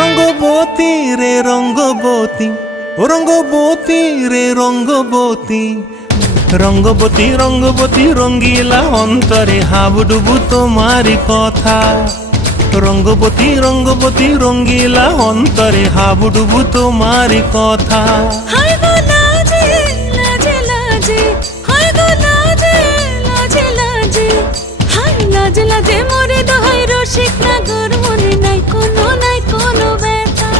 রঙ্গবতী রে রঙ্গবতী, ও রঙ্গবতী রে রঙ্গবতী, রঙ্গবতী রঙ্গবতী রঙ্গিলা অন্তরে হাবুডুবু তোমারি কথা। রঙ্গবতী রঙ্গবতী রঙ্গিলা অন্তরে হাবুডুবু তোমারি কথা। হায় গো লাজে লাজে লাজে, হায় গো লাজে লাজে লাজে, হায় লাজে লাজে মোরে দোহাই রসিক নাগর মনে নাই কোনো ব্যথা।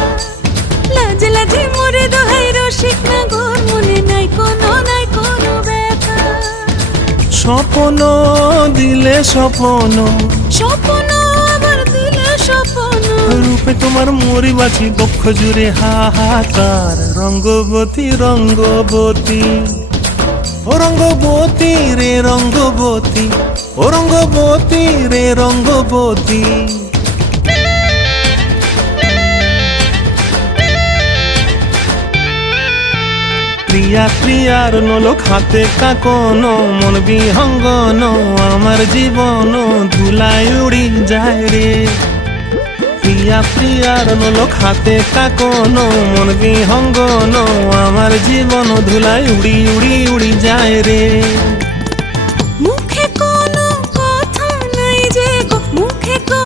লাজে লাজে মোরে দোহাই রসিক নাগর মনে নাই কোনো ব্যথা। স্বপ্ন দিলে স্বপ্ন, স্বপ্ন আবার দিলে স্বপ্ন, রূপে তোমার মরি বাঁচি বক্ষ জুড়ে হাহাকার। রঙ্গবতী রঙ্গবতী, ও রঙ্গবতী রে রঙ্গবতী, ও রঙ্গবতী রে রঙ্গবতী। প্রিয়া প্রিয়ার নলোক হাতে কাকন, মন বিহঙ্গন আমার জীবন ধুলায় উড়ি যায় রে। প্রিয়া প্রিয়ার নলোক হাতে কাকন, মন বিহঙ্গন আমার জীবন ধুলায় উড়ি উড়ি উড়ি যায় রে।